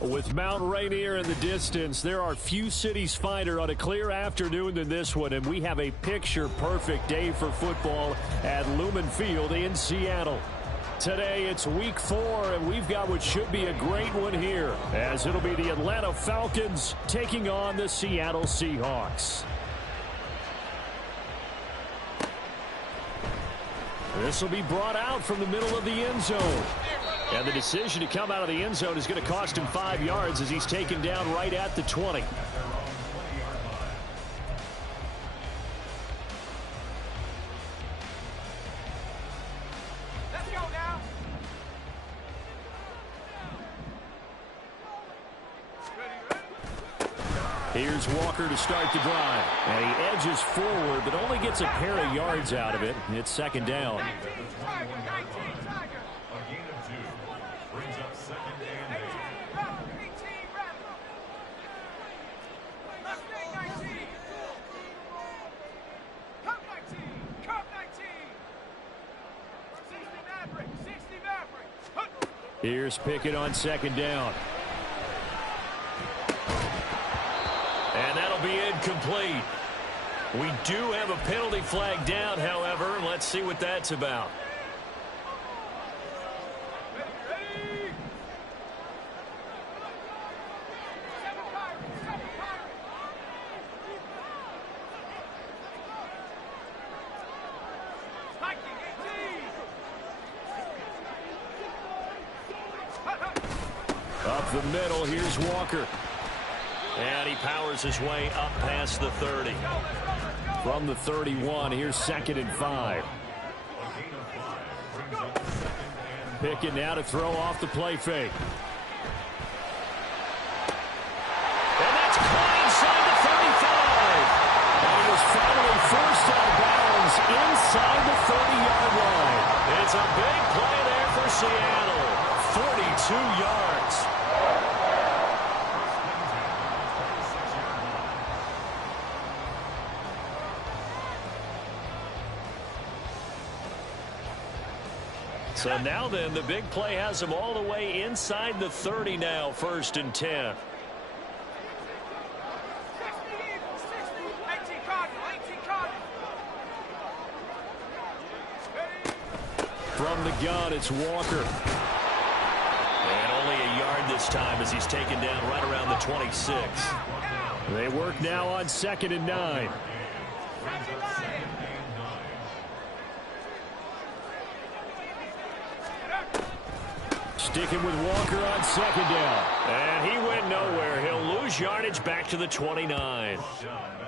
With Mount Rainier in the distance, there are few cities finer on a clear afternoon than this one, and we have a picture-perfect day for football at Lumen Field in Seattle. Today, it's week 4, and we've got what should be a great one here, as it'll be the Atlanta Falcons taking on the Seattle Seahawks. This will be brought out from the middle of the end zone. And the decision to come out of the end zone is going to cost him 5 yards as he's taken down right at the 20. Let's go now. Here's Walker to start the drive. And he edges forward, but only gets a pair of yards out of it. It's second down. Here's Pickett on second down. And that'll be incomplete. We do have a penalty flag down, however. Let's see what that's about. Up the middle, here's Walker. And he powers his way up past the 30. From the 31, here's 2nd and 5. Pickett now to throw off the play fake. And that's caught inside the 35. And he was finally forced out of bounds inside the 30-yard line. It's a big play there for Seattle. 42 yards. So now then, the big play has him all the way inside the 30 now, 1st and 10. From the gun, it's Walker. And only a yard this time as he's taken down right around the 26. They work now on 2nd and 9. Sticking with Walker on 2nd down. And he went nowhere. He'll lose yardage back to the 29.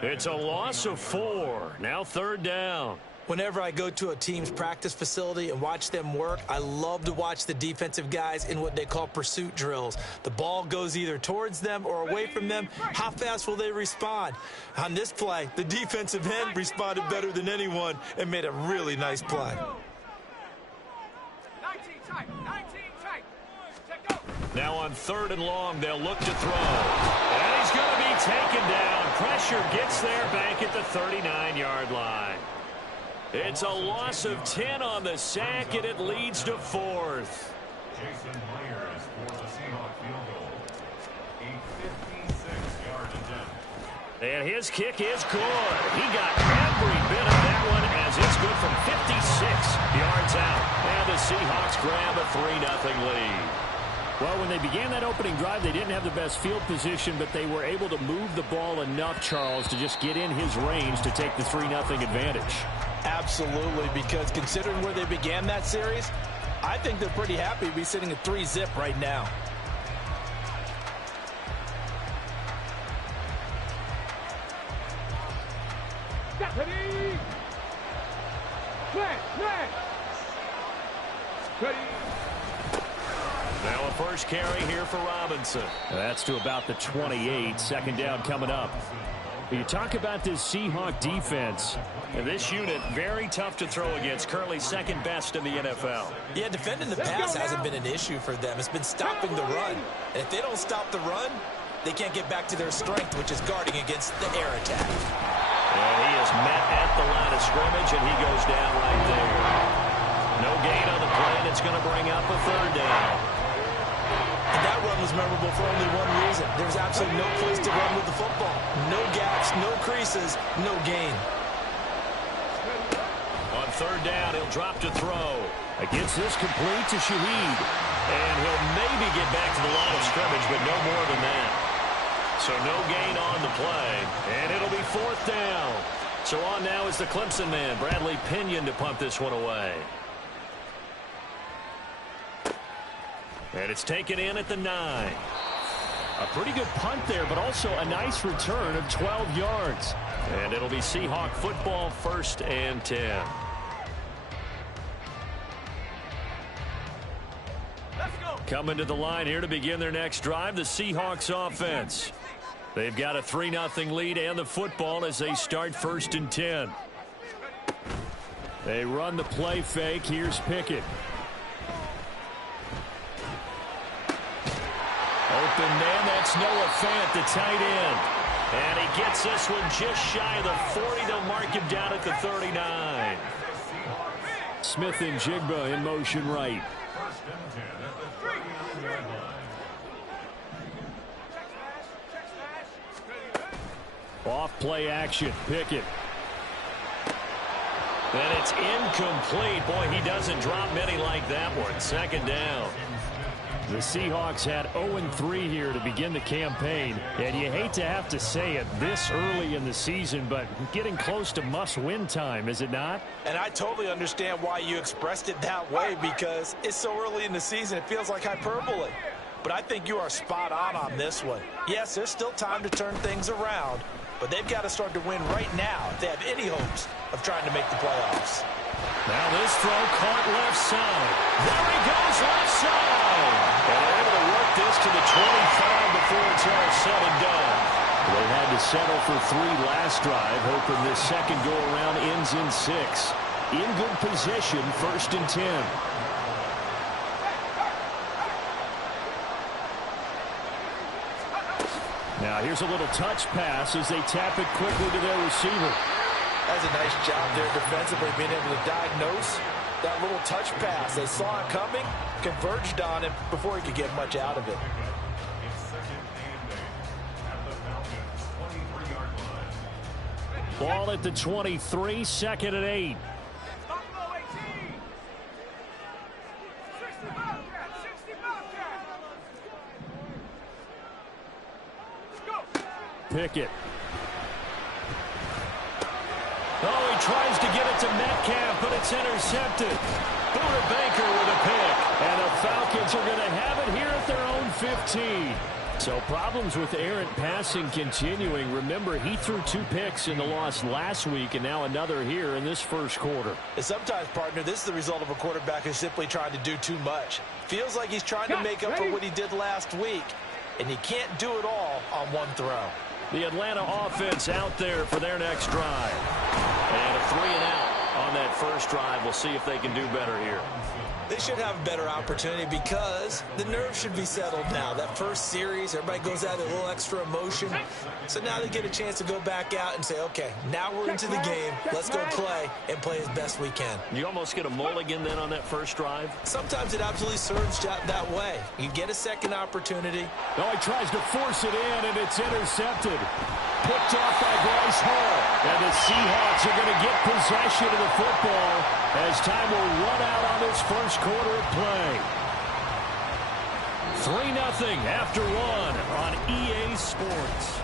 It's a loss of 4. Now 3rd down. Whenever I go to a team's practice facility and watch them work, I love to watch the defensive guys in what they call pursuit drills. The ball goes either towards them or away from them. How fast will they respond? On this play, the defensive end responded better than anyone and made a really nice play. 19 tight. Now on 3rd and long, they'll look to throw. And he's going to be taken down. Pressure gets there back at the 39-yard line. It's a loss of 10 on the sack, and it leads to 4th. Jason Myers for the Seahawks field goal. A 56-yard attempt. And his kick is good. He got every bit of that one as it's good from 56 yards out. And the Seahawks grab a 3-0 lead. Well, when they began that opening drive, they didn't have the best field position, but they were able to move the ball enough, Charles, to just get in his range to take the 3-0 advantage. Absolutely, because considering where they began that series, I think they're pretty happy to be sitting at 3-zip right now. Now a first carry here for Robinson. That's to about the 28. 2nd down coming up. You talk about this Seahawk defense. And this unit, very tough to throw against. Currently 2nd best in the NFL. Yeah, defending the pass hasn't been an issue for them. It's been stopping the run. And if they don't stop the run, they can't get back to their strength, which is guarding against the air attack. And he is met at the line of scrimmage, and he goes down right there. No gain on the play, and it's going to bring up a 3rd down. And that run was was memorable for only one reason. There was absolutely no place to run with the football. No gaps, no creases, no gain. On third down, he'll drop to throw. Gets this complete to Shaheed. And he'll maybe get back to the line of scrimmage, but no more than that. So no gain on the play. And it'll be fourth down. So on now is the Clemson man, Bradley Pinion, to punt this one away. And it's taken in at the 9. A pretty good punt there, but also a nice return of 12 yards. And it'll be Seahawk football, 1st and 10. Coming to the line here to begin their next drive, the Seahawks offense. They've got a 3-0 lead and the football as they start 1st and 10. They run the play fake. Here's Pickett. Open man, that's Noah Fant, the tight end. And he gets this one just shy of the 40. They'll mark him down at the 39. Smith and Jigba in motion right. Off play action, Pickett. And it's incomplete. Boy, he doesn't drop many like that one. 2nd down. The Seahawks had 0-3 here to begin the campaign, and you hate to have to say it this early in the season, but getting close to must-win time, is it not? And I totally understand why you expressed it that way, because it's so early in the season, it feels like hyperbole. But I think you are spot on this one. Yes, there's still time to turn things around, but they've got to start to win right now if they have any hopes of trying to make the playoffs. Now this throw caught left side. There he goes, left side. And they're able to work this to the 25 before it's all said and done. They had to settle for 3 last drive, hoping this second go-around ends in 6. In good position, 1st and 10. Now here's a little touch pass as they tap it quickly to their receiver. That's a nice job there defensively, being able to diagnose that little touch pass. They saw it coming, converged on him before he could get much out of it. Ball at the 23, 2nd and 8. Pickett. Oh, he tries to get it to Metcalf, but it's intercepted. Buda Baker with a pick. And the Falcons are going to have it here at their own 15. So problems with errant passing continuing. Remember, he threw 2 picks in the loss last week, and now another here in this first quarter. And sometimes, partner, this is the result of a quarterback who's simply trying to do too much. Feels like he's trying to make up for what he did last week, and he can't do it all on one throw. The Atlanta offense out there for their next drive. And a 3-and-out on that first drive. We'll see if they can do better here. They should have a better opportunity because the nerves should be settled now. That first series, everybody goes out with a little extra emotion. So now they get a chance to go back out and say, okay, now we're into the game. Let's go play and play as best we can. You almost get a mulligan then on that first drive? Sometimes it absolutely serves that way. You get a second opportunity. Oh, he tries to force it in, and it's intercepted. Picked off by Bryce Hall. And the Seahawks are going to get possession of the football as time will run out on this first quarter of play. 3-0 after 1 on EA Sports.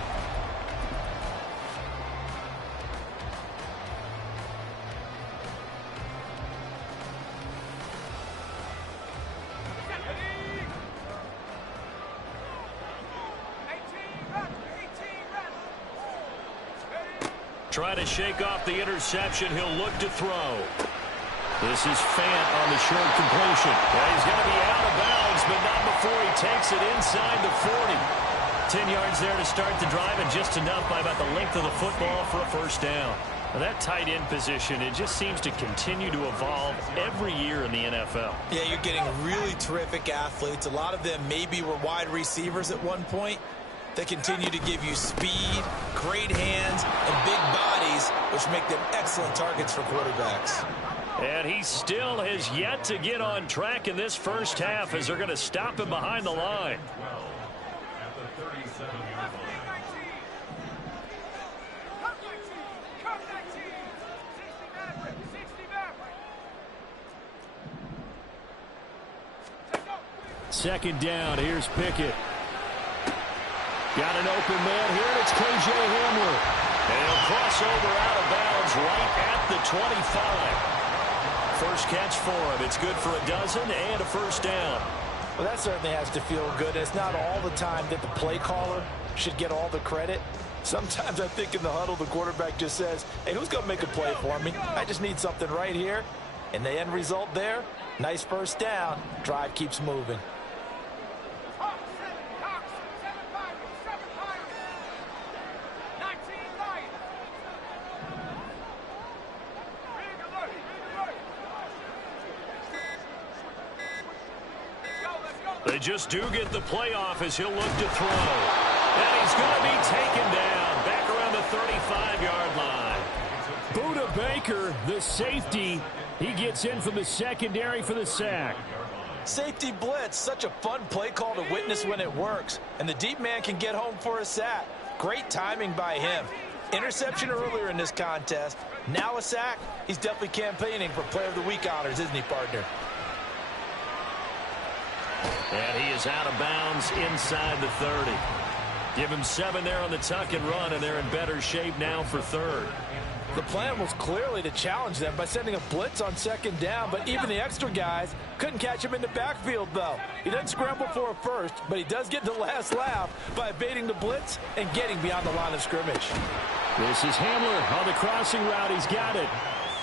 Trying to shake off the interception. He'll look to throw. This is Fant on the short completion. Yeah, he's going to be out of bounds, but not before he takes it inside the 40. 10 yards there to start the drive, and just enough by about the length of the football for a first down. Now that tight end position, it just seems to continue to evolve every year in the NFL. Yeah, you're getting really terrific athletes. A lot of them maybe were wide receivers at one point. They continue to give you speed, great hands, and big bodies, which make them excellent targets for quarterbacks. And he still has yet to get on track in this first half as they're going to stop him behind the line. At the 37-yard line. Second down. Here's Pickett. Got an open man here, and it's K.J. Hamler. And he'll cross over out of bounds right at the 25. First catch for him. It's good for a dozen and a first down. Well, that certainly has to feel good. It's not all the time that the play caller should get all the credit. Sometimes I think in the huddle, the quarterback just says, hey, who's going to make a play for me? I just need something right here. And the end result there, nice first down. Drive keeps moving. They just do get the playoff as he'll look to throw. And he's going to be taken down back around the 35-yard line. Budda Baker, the safety, he gets in from the secondary for the sack. Safety blitz, such a fun play call to witness when it works. And the deep man can get home for a sack. Great timing by him. Interception earlier in this contest. Now a sack. He's definitely campaigning for Player of the Week honors, isn't he, partner? And he is out of bounds inside the 30. Give him 7 there on the tuck and run, and they're in better shape now for third. The plan was clearly to challenge them by sending a blitz on second down, but even the extra guys couldn't catch him in the backfield, though. He doesn't scramble for a first, but he does get the last laugh by evading the blitz and getting beyond the line of scrimmage. This is Hamler on the crossing route. He's got it.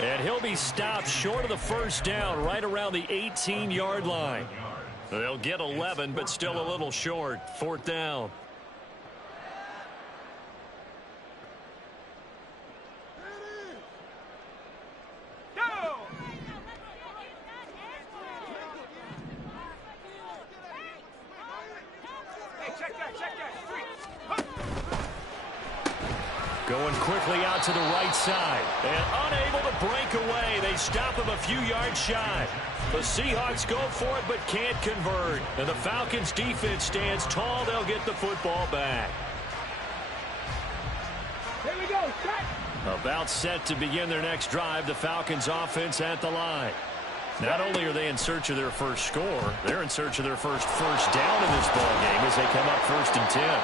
And he'll be stopped short of the first down right around the 18-yard line. They'll get 11, but still a little short. Fourth down. Going quickly out to the right side. And unable to break away. They stop him a few yards shy. The Seahawks go for it but can't convert. And the Falcons defense stands tall. They'll get the football back. Here we go. Set. About set to begin their next drive. The Falcons offense at the line. Not only are they in search of their first score, they're in search of their first down in this ball game as they come up 1st and 10.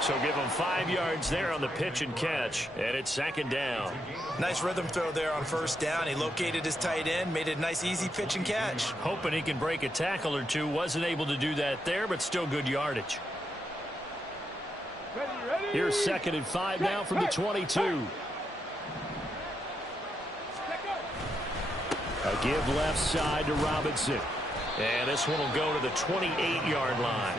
So give them 5 yards there on the pitch and catch, and it's second down. Nice rhythm throw there on first down. He located his tight end, made it a nice, easy pitch and catch. Hoping he can break a tackle or two. Wasn't able to do that there, but still good yardage. Ready. Here's 2nd and 5 now from the 22. A give left side to Robinson. And this one will go to the 28-yard line.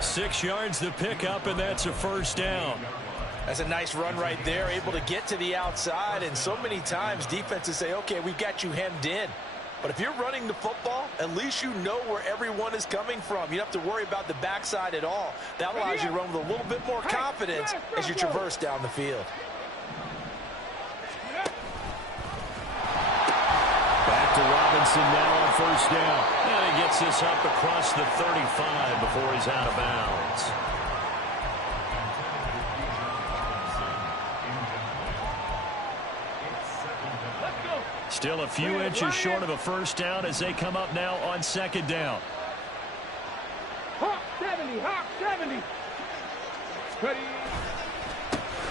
6 yards to pick up, and that's a first down. That's a nice run right there, able to get to the outside. And so many times defenses say, okay, we've got you hemmed in. But if you're running the football, at least you know where everyone is coming from. You don't have to worry about the backside at all. That allows you to run with a little bit more confidence as you traverse down the field. Back to Robinson now on first down. And he gets this up across the 35 before he's out of bounds. Still a few inches short of a first down as they come up now on second down. Hawk 70, Hawk 70. Ready.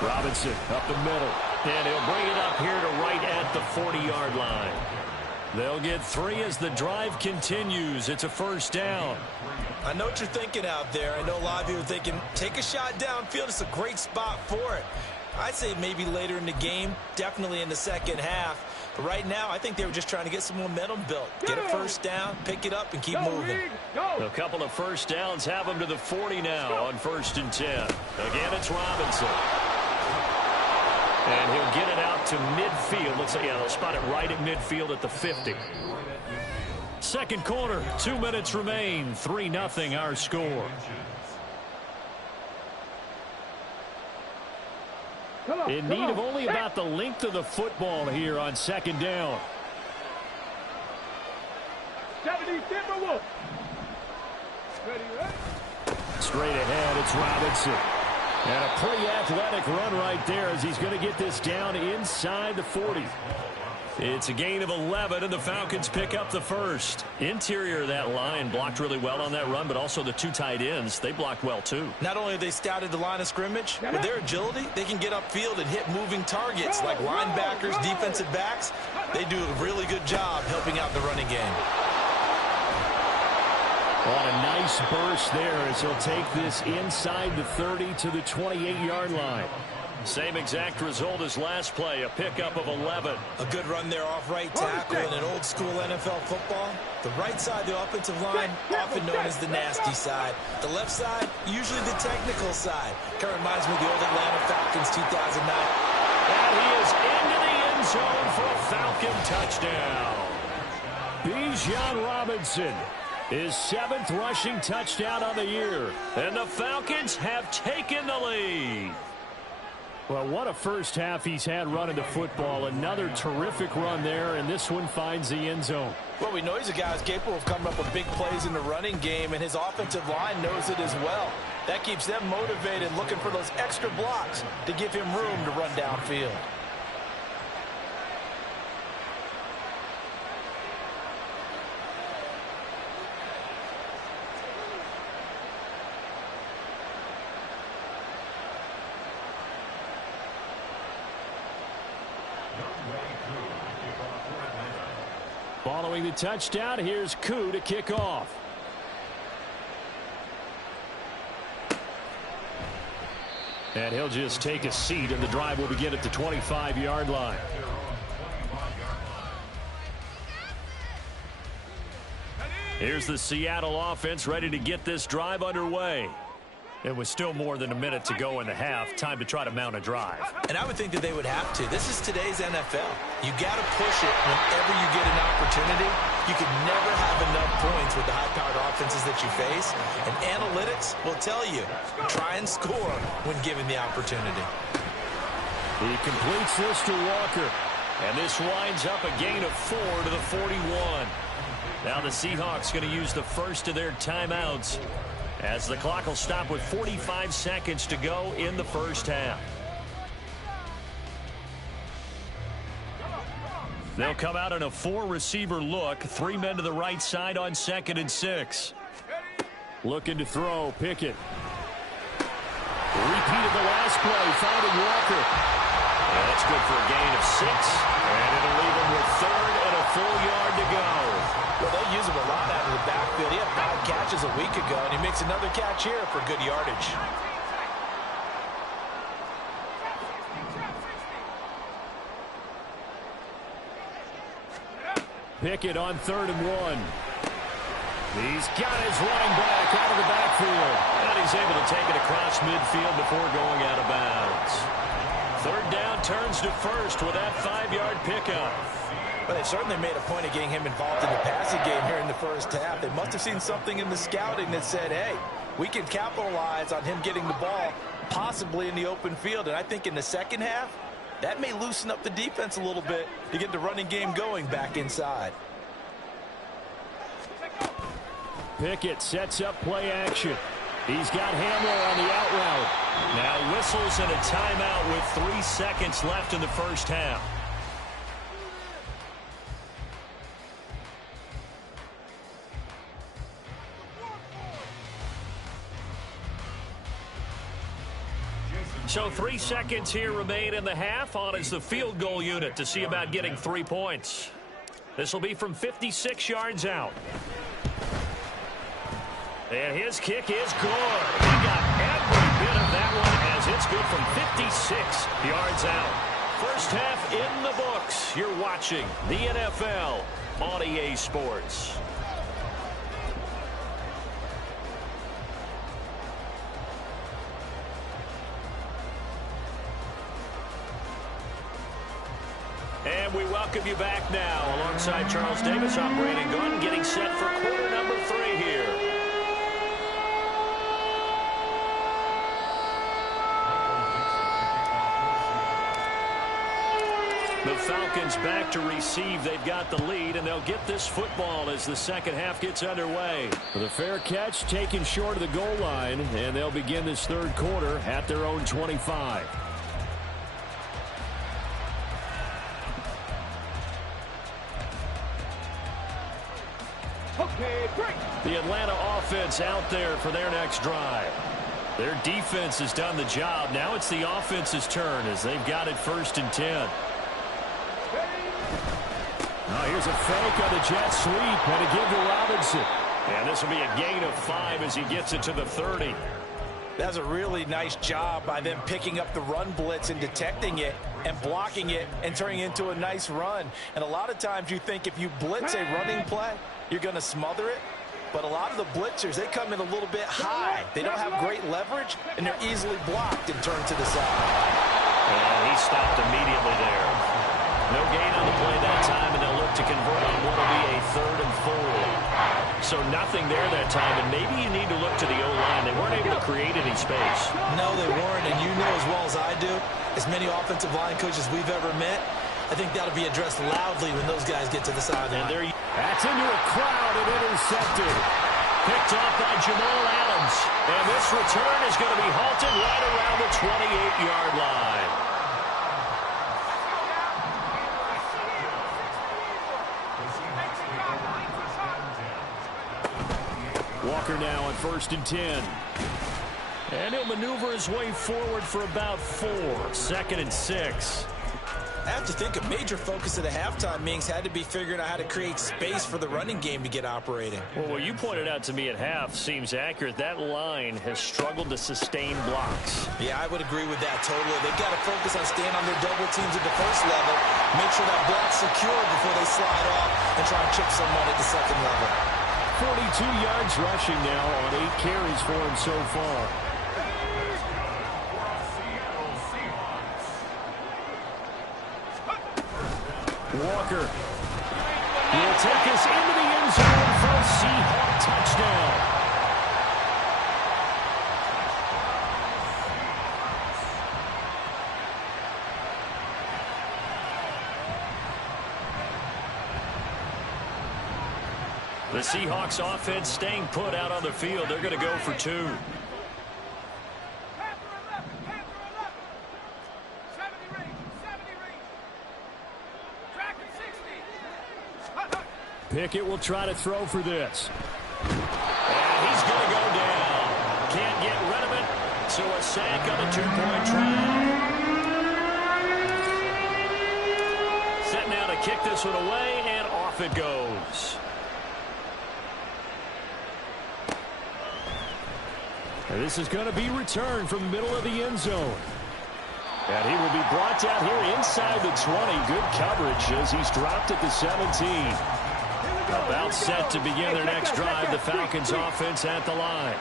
Robinson up the middle. And he'll bring it up here to right at the 40-yard line. They'll get 3 as the drive continues. It's a first down. I know what you're thinking out there. I know a lot of you are thinking, take a shot downfield. It's a great spot for it. I'd say maybe later in the game, definitely in the second half. But right now, I think they were just trying to get some momentum built. Get a first down, pick it up, and keep moving. A couple of first downs have them to the 40 now on 1st and 10. Again, it's Robinson. And he'll get it out to midfield. Let's say, they'll spot it right at midfield at the 50. Second quarter, 2 minutes remain. 3-0 our score. In need of only about the length of the football here on second down. 70, Timberwolves. Ready, ready. Straight ahead, it's Robinson. And a pretty athletic run right there as he's going to get this down inside the 40. It's a gain of 11, and the Falcons pick up the first. Interior of that line blocked really well on that run, but also the two tight ends, they blocked well too. Not only have they scouted the line of scrimmage, with their agility, they can get upfield and hit moving targets like linebackers, defensive backs. They do a really good job helping out the running game. On a nice burst there as he'll take this inside the 30 to the 28-yard line. Same exact result as last play, a pickup of 11. A good run there off right tackle in an old school NFL football. The right side of the offensive line, often known as the nasty side. The left side, usually the technical side. Kind of reminds me of the old Atlanta Falcons 2009. And he is into the end zone for a Falcon touchdown. Bijan Robinson, his 7th rushing touchdown on the year. And the Falcons have taken the lead. Well, what a first half he's had running the football. Another terrific run there, and this one finds the end zone. Well, we know he's a guy who's capable of coming up with big plays in the running game, and his offensive line knows it as well. That keeps them motivated, looking for those extra blocks to give him room to run downfield. Following the touchdown, here's Koo to kick off. And he'll just take a seat, and the drive will begin at the 25-yard line. Here's the Seattle offense ready to get this drive underway. It was still more than a minute to go in the half. Time to try to mount a drive. And I would think that they would have to. This is today's NFL. You got to push it whenever you get an opportunity. You can never have enough points with the high-powered offenses that you face. And analytics will tell you, try and score when given the opportunity. He completes this to Walker. And this winds up a gain of 4 to the 41. Now the Seahawks going to use the first of their timeouts, as the clock will stop with 45 seconds to go in the first half. They'll come out in a 4-receiver look. 3 men to the right side on 2nd and 6. Looking to throw, Pickett. Repeat of the last play, finding Walker. And that's good for a gain of 6. And it'll leave him with 3rd and a full yard to go. Well, they use him a lot out of the backfield. He had 5 catches a week ago, and he makes another catch here for good yardage. Pickett on 3rd and 1. He's got his running back out of the backfield. And he's able to take it across midfield before going out of bounds. 3rd down turns to 1st with that 5-yard pickup. But they certainly made a point of getting him involved in the passing game here in the first half. They must have seen something in the scouting that said, hey, we can capitalize on him getting the ball possibly in the open field. And I think in the second half, that may loosen up the defense a little bit to get the running game going back inside. Pickett sets up play action. He's got Hamler on the out route. Now whistles and a timeout with 3 seconds left in the first half. So 3 seconds here remain in the half. On is the field goal unit to see about getting 3 points. This will be from 56 yards out. And his kick is good. He got every bit of that one as it's good from 56 yards out. First half in the books. You're watching the NFL on EA Sports. And we welcome you back now. Alongside Charles Davis, I'm Brandon Gunn, getting set for quarter number 3 here. The Falcons back to receive. They've got the lead, and they'll get this football as the second half gets underway. The fair catch taken short of the goal line, and they'll begin this third quarter at their own 25. Okay, great. The Atlanta offense out there for their next drive. Their defense has done the job. Now it's the offense's turn as they've got it 1st and 10. Oh, here's a fake on the jet sweep and a give to Robinson. And this will be a gain of 5 as he gets it to the 30. That's a really nice job by them picking up the run blitz and detecting it and blocking it and turning it into a nice run. And a lot of times you think if you blitz a running play, you're going to smother it. But a lot of the blitzers, they come in a little bit high. They don't have great leverage, and they're easily blocked and turned to the side. And he stopped immediately there. No gain on the play that time, and they'll look to convert on what will be a 3rd and 4. So nothing there that time, and maybe you need to look to the O-line. They weren't able to create any space. No, they weren't, and you know as well as I do, as many offensive line coaches we've ever met, I think that'll be addressed loudly when those guys get to the sideline. That's into a crowd and intercepted. Picked off by Jamal Adams. And this return is going to be halted right around the 28-yard line. Walker now on 1st and 10. And he'll maneuver his way forward for about 4. 2nd and 6. I have to think a major focus of the halftime meetings had to be figuring out how to create space for the running game to get operating. Well, what you pointed out to me at half seems accurate. That line has struggled to sustain blocks. Yeah, I would agree with that totally. They've got to focus on staying on their double teams at the first level, make sure that block's secure before they slide off and try and chip someone at the second level. 42 yards rushing now on 8 carries for him so far. Walker will take us into the end zone for a Seahawk touchdown. The Seahawks offense staying put out on the field. They're going to go for 2. Pickett will try to throw for this. And he's going to go down. Can't get rid of it. So a sack on a 2-point try. Set now to kick this one away, and off it goes. And this is going to be returned from the middle of the end zone. And he will be brought down here inside the 20. Good coverage as he's dropped at the 17. About set to begin their next drive. The Falcons offense at the line.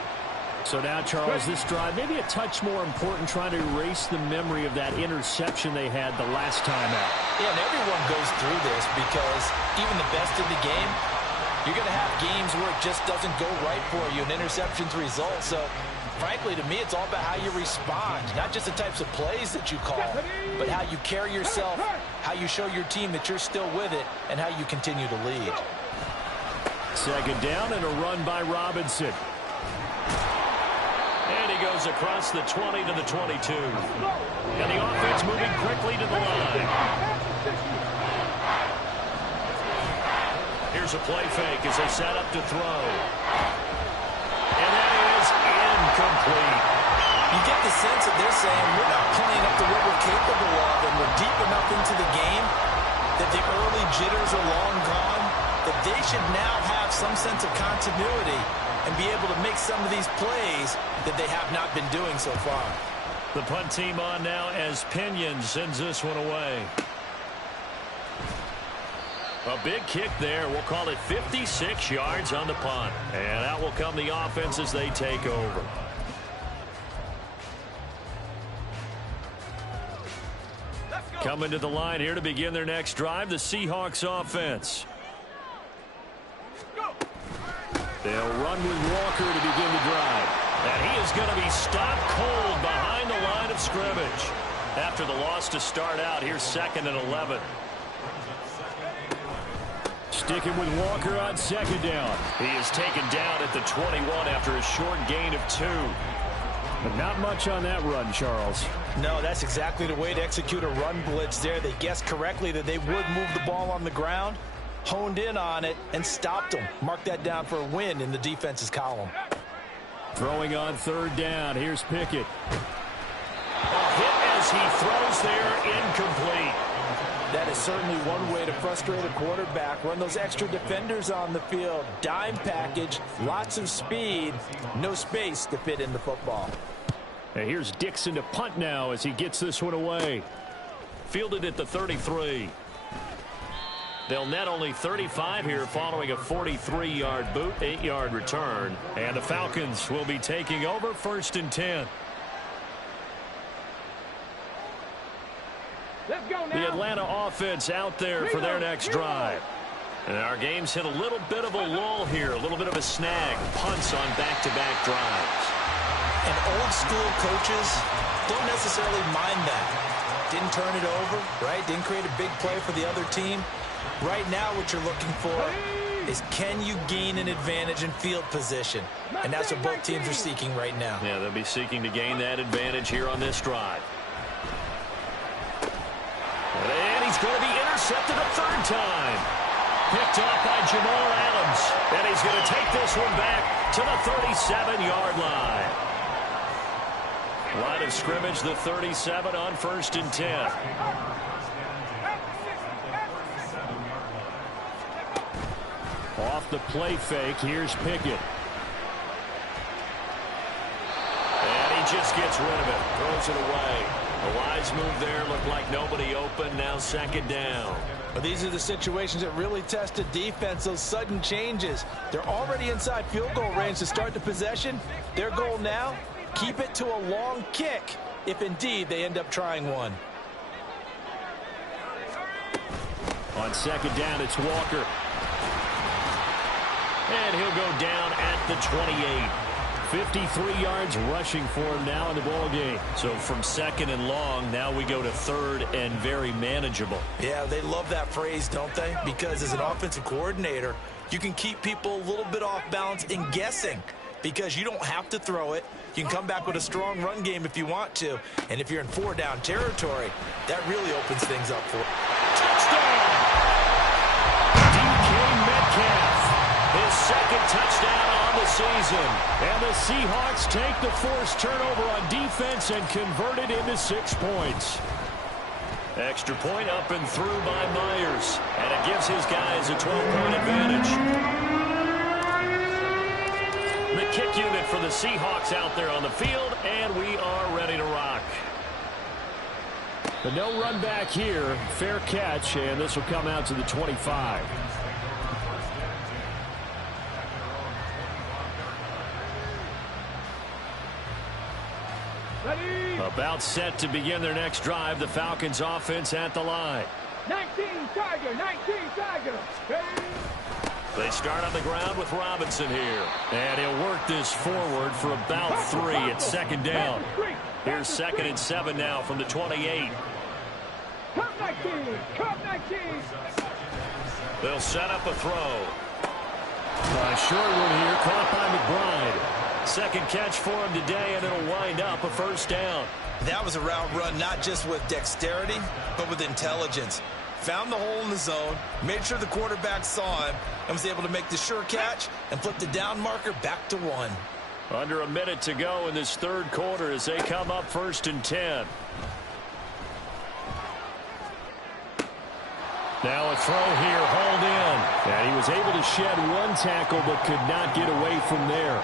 So now, Charles, this drive maybe a touch more important, trying to erase the memory of that interception they had the last time out. Yeah, and everyone goes through this because even the best of the game, you're going to have games where it just doesn't go right for you, and interceptions result. So, frankly, to me, it's all about how you respond, not just the types of plays that you call, but how you carry yourself, how you show your team that you're still with it, and how you continue to lead. 2nd down and a run by Robinson. And he goes across the 20 to the 22. And the offense moving quickly to the line. Here's a play fake as they set up to throw. And that is incomplete. You get the sense that they're saying we're not playing up to what we're capable of, and we're deep enough into the game that the early jitters are long gone, that they should now have some sense of continuity and be able to make some of these plays that they have not been doing so far. The punt team on now as Pinion sends this one away. A big kick there. We'll call it 56 yards on the punt. And out will come the offense as they take over. Coming to the line here to begin their next drive, the Seahawks offense. They'll run with Walker to begin the drive. And he is going to be stopped cold behind the line of scrimmage. After the loss to start out, here's 2nd and 11. Sticking with Walker on second down. He is taken down at the 21 after a short gain of 2. But not much on that run, Charles. No, that's exactly the way to execute a run blitz there. They guessed correctly that they would move the ball on the ground, honed in on it, and stopped them. Mark that down for a win in the defense's column. Throwing on third down. Here's Pickett. A hit as he throws there, incomplete. That is certainly one way to frustrate a quarterback. Run those extra defenders on the field. Dime package, lots of speed, no space to fit in the football. And here's Dixon to punt now as he gets this one away. Fielded at the 33. They'll net only 35 here following a 43-yard boot, 8-yard return. And the Falcons will be taking over 1st and 10. Let's go now. The Atlanta offense out there for their next drive. And our game's hit a little bit of a lull here, a little bit of a snag. Punts on back-to-back drives. And old school coaches don't necessarily mind that. Didn't turn it over, right? Didn't create a big play for the other team. Right now what you're looking for is, can you gain an advantage in field position? And that's what both teams are seeking right now. Yeah, they'll be seeking to gain that advantage here on this drive. And he's going to be intercepted a third time. Picked off by Jamal Adams. And he's going to take this one back to the 37-yard line. Line of scrimmage, the 37 on 1st and 10. Off the play fake, here's Pickett. And he just gets rid of it, throws it away. A wise move there, looked like nobody open, now 2nd down. But these are the situations that really test a defense, those sudden changes. They're already inside field goal range to start the possession. Their goal now, keep it to a long kick, if indeed they end up trying one. On 2nd down, it's Walker. And he'll go down at the 28. 53 yards rushing for him now in the ball game. So from 2nd and long, now we go to 3rd and very manageable. Yeah, they love that phrase, don't they? Because as an offensive coordinator, you can keep people a little bit off balance and guessing, because you don't have to throw it. You can come back with a strong run game if you want to. And if you're in 4-down territory, that really opens things up for you. Touchdown! DK Metcalf. His 2nd touchdown on the season. And the Seahawks take the forced turnover on defense and convert it into 6 points. Extra point up and through by Myers. And it gives his guys a 12-point advantage. The kick unit for the Seahawks out there on the field. And we are ready to rock. But no run back here. Fair catch. And this will come out to the 25. Ready. About set to begin their next drive. The Falcons offense at the line. 19 Tiger, 19 Tiger. Ready. They start on the ground with Robinson here. And he'll work this forward for about 3 at 2nd down. Here's 2nd and 7 now from the 28. Come 19, come 19. They'll set up a throw. A short one here, caught by McBride. 2nd catch for him today, and it'll wind up a 1st down. That was a route run not just with dexterity, but with intelligence. Found the hole in the zone, made sure the quarterback saw him, and was able to make the sure catch and flip the down marker back to 1. Under a minute to go in this 3rd quarter as they come up 1st and 10. Now a throw here, hauled in. And he was able to shed 1 tackle but could not get away from there.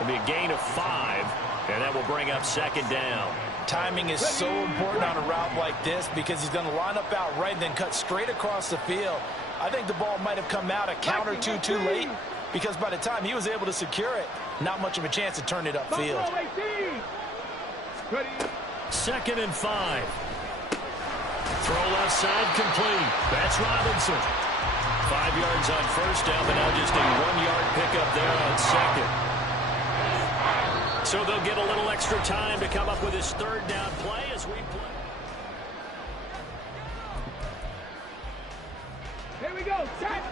It'll be a gain of 5, and that will bring up 2nd down. Timing is so important on a route like this, because he's going to line up out right and then cut straight across the field. I think the ball might have come out a count or two too late, because by the time he was able to secure it, not much of a chance to turn it upfield. Ready. 2nd and 5. Throw left side complete. That's Robinson. 5 yards on 1st down, but now just a 1-yard pickup there on 2nd. So they'll get a little extra time to come up with his 3rd down play as we play.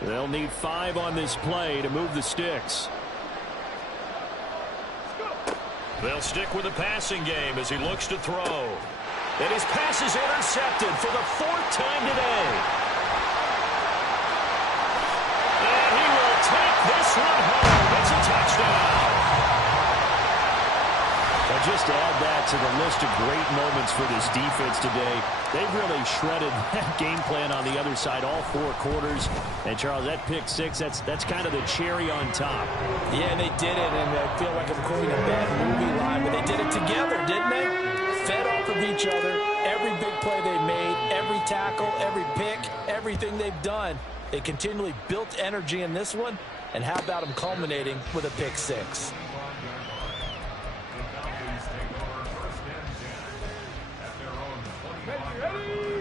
They'll need 5 on this play to move the sticks. They'll stick with the passing game as he looks to throw. And his pass is intercepted for the 4th time today. And he will take this one home. It's a touchdown. Now just add that to the list of great moments for this defense today. They've really shredded that game plan on the other side all 4 quarters. And, Charles, that pick 6, that's kind of the cherry on top. Yeah, they did it, and I feel like I'm quoting a bad movie line, but they did it together, didn't they? Fed off of each other, every big play they made, every tackle, every pick, everything they've done. They continually built energy in this one, and how about them culminating with a pick 6?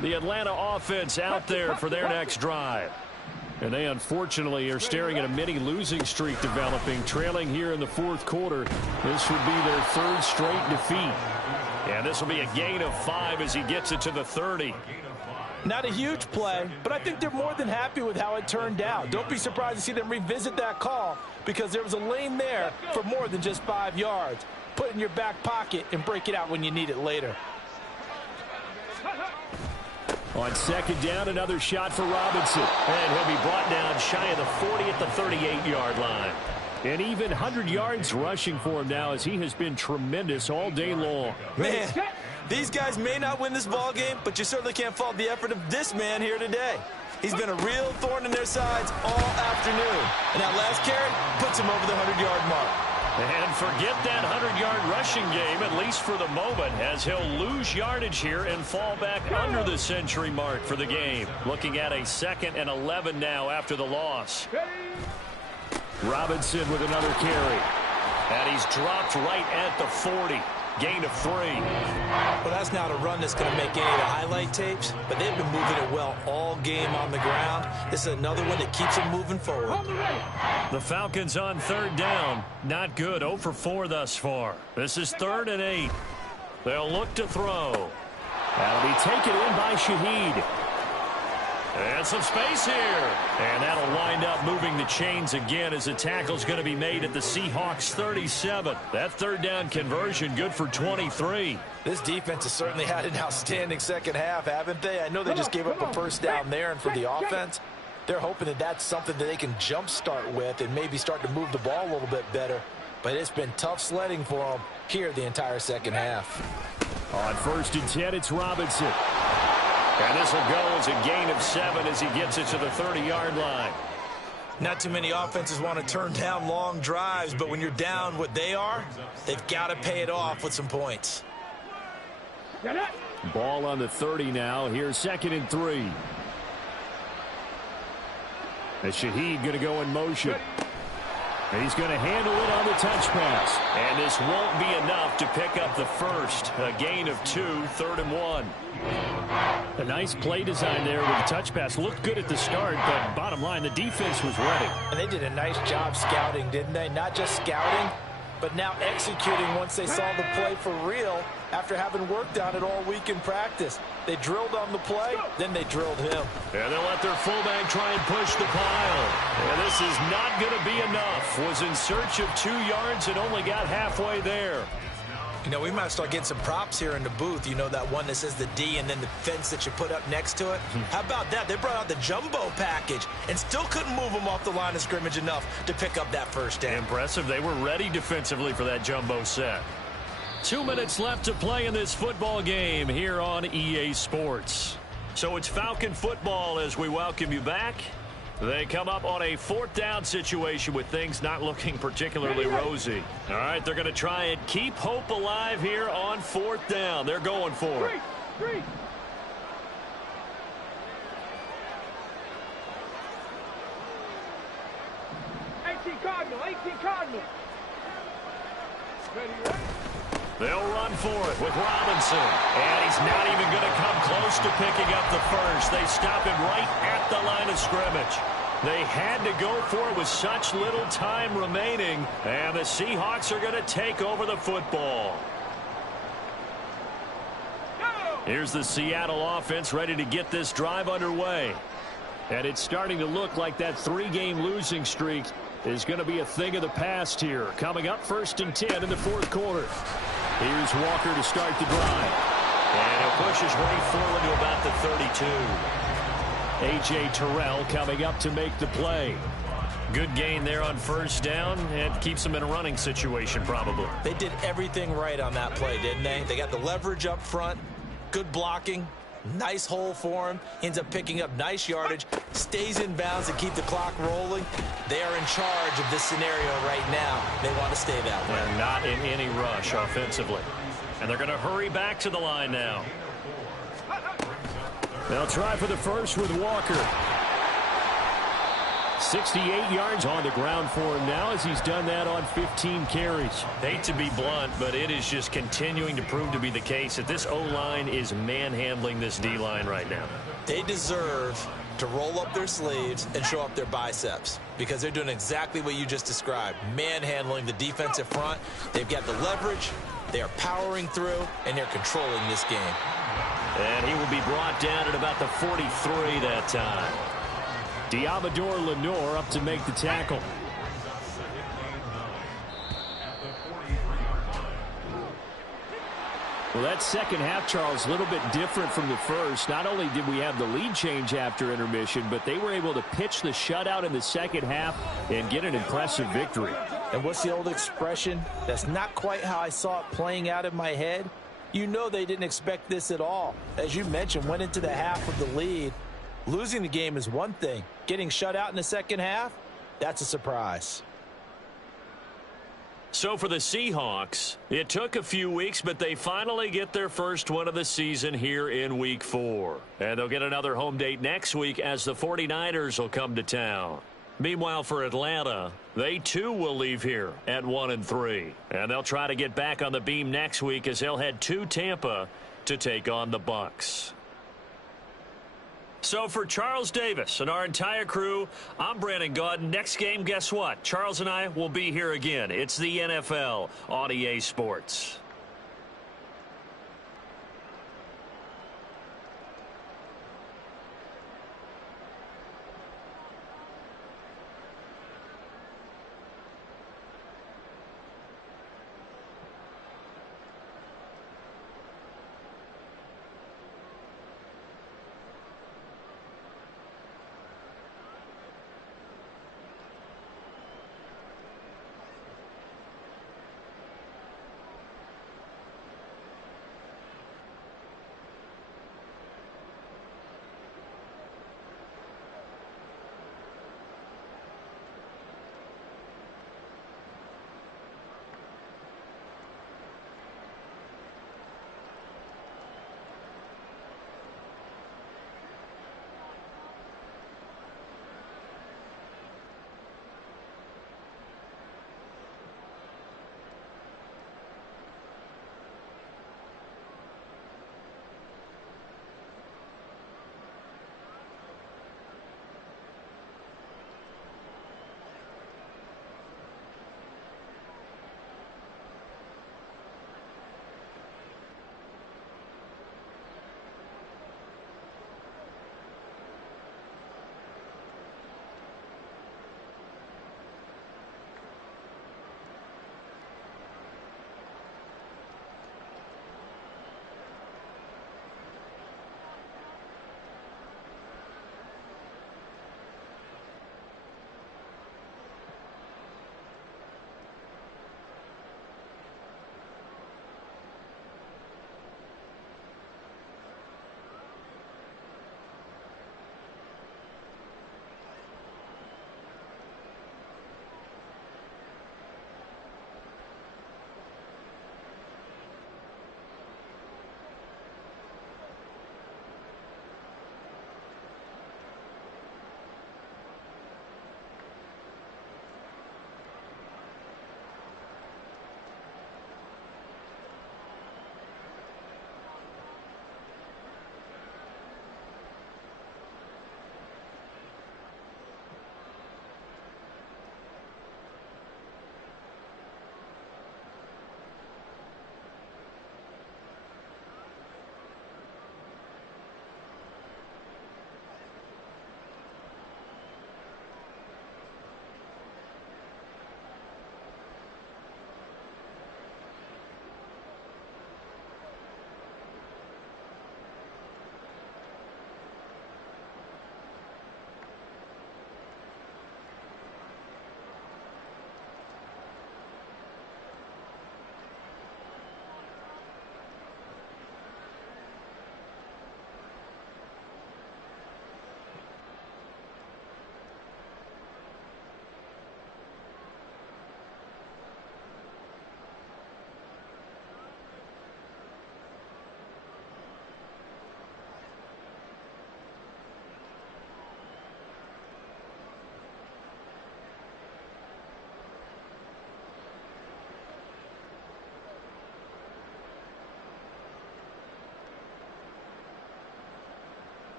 The Atlanta offense out there for their next drive. And they unfortunately are staring at a mini losing streak developing, trailing here in the 4th quarter. This would be their 3rd straight defeat. And this will be a gain of 5 as he gets it to the 30. Not a huge play, but I think they're more than happy with how it turned out. Don't be surprised to see them revisit that call because there was a lane there for more than just 5 yards. Put it in your back pocket and break it out when you need it later. On 2nd down, another shot for Robinson. And he'll be brought down shy of the 40 at the 38-yard line. And even 100 yards rushing for him now as he has been tremendous all day long. Man, these guys may not win this ball game, but you certainly can't fault the effort of this man here today. He's been a real thorn in their sides all afternoon. And that last carry puts him over the 100-yard mark. And forget that 100-yard rushing game, at least for the moment, as he'll lose yardage here and fall back under the century mark for the game. Looking at a 2nd and 11 now after the loss. Robinson with another carry. And he's dropped right at the 40. Gain of 3. Well, that's not a run that's going to make any of the highlight tapes, but they've been moving it well all game on the ground. This is another one that keeps them moving forward. The Falcons on 3rd down. Not good. 0 for 4 thus far. This is 3rd and 8. They'll look to throw. That'll be taken in by Shaheed. And some space here. And that'll wind up moving the chains again as the tackle's going to be made at the Seahawks 37. That 3rd down conversion good for 23. This defense has certainly had an outstanding second half, haven't they? I know they just gave up a 1st down there, and for the offense, they're hoping that that's something that they can jumpstart with and maybe start to move the ball a little bit better. But it's been tough sledding for them here the entire second half. On 1st and 10, it's Robinson. And this will go as a gain of 7 as he gets it to the 30-yard line. Not too many offenses want to turn down long drives, but when you're down what they are, they've got to pay it off with some points. Ball on the 30 now. Here's 2nd and 3. As Shaheed going to go in motion. And he's going to handle it on the touch pass. And this won't be enough to pick up the 1st. A gain of 2, 3rd and 1. A nice play design there with the touch pass. Looked good at the start, but bottom line, the defense was ready. And they did a nice job scouting, didn't they? Not just scouting, but now executing once they saw the play for real after having worked on it all week in practice. They drilled on the play, then they drilled him. And they'll let their fullback try and push the pile. And this is not going to be enough. Was in search of 2 yards and only got halfway there. You know, we might start getting some props here in the booth. You know, that one that says the D and then the fence that you put up next to it. How about that? They brought out the jumbo package and still couldn't move them off the line of scrimmage enough to pick up that 1st down. Impressive. They were ready defensively for that jumbo set. 2 minutes left to play in this football game here on EA Sports. So it's Falcon football as we welcome you back. They come up on a 4th down situation with things not looking particularly rosy. All right, they're going to try and keep hope alive here on 4th down. They're going for it. 18 Cardinal, 18 Cardinal. Ready? They'll run for it with Robinson. And he's not even going to come close to picking up the 1st. They stop him right at the line of scrimmage. They had to go for it with such little time remaining. And the Seahawks are going to take over the football. Here's the Seattle offense ready to get this drive underway. And it's starting to look like that 3-game losing streak is going to be a thing of the past here. Coming up 1st and 10 in the 4th quarter. Here's Walker to start the drive. And it pushes right forward to about the 32. A.J. Terrell coming up to make the play. Good gain there on 1st down, and keeps them in a running situation probably. They did everything right on that play, didn't they? They got the leverage up front, good blocking, nice hole for him, ends up picking up nice yardage, stays in bounds to keep the clock rolling. They are in charge of this scenario right now. They want to stay that way. They're not in any rush offensively. And they're going to hurry back to the line now. They'll try for the first with Walker. 68 yards on the ground for him now as he's done that on 15 carries. Hate to be blunt, but it is just continuing to prove to be the case that this O-line is manhandling this D-line right now. They deserve to roll up their sleeves and show up their biceps because they're doing exactly what you just described, manhandling the defensive front. They've got the leverage, they are powering through, and they're controlling this game. And he will be brought down at about the 43 that time. Diamador Lenore up to make the tackle. Well, that second half, Charles, a little bit different from the first. Not only did we have the lead change after intermission, but they were able to pitch the shutout in the second half and get an impressive victory. And what's the old expression? That's not quite how I saw it playing out in my head. You know they didn't expect this at all. As you mentioned, went into the half with the lead. Losing the game is one thing. Getting shut out in the second half, that's a surprise. So for the Seahawks, it took a few weeks, but they finally get their first win of the season here in Week 4. And they'll get another home date next week as the 49ers will come to town. Meanwhile, for Atlanta, they too will leave here at 1-3. And they'll try to get back on the beam next week as they'll head to Tampa to take on the Bucs. So for Charles Davis and our entire crew, I'm Brandon Gaudin. Next game, guess what? Charles and I will be here again. It's the NFL on EA Sports.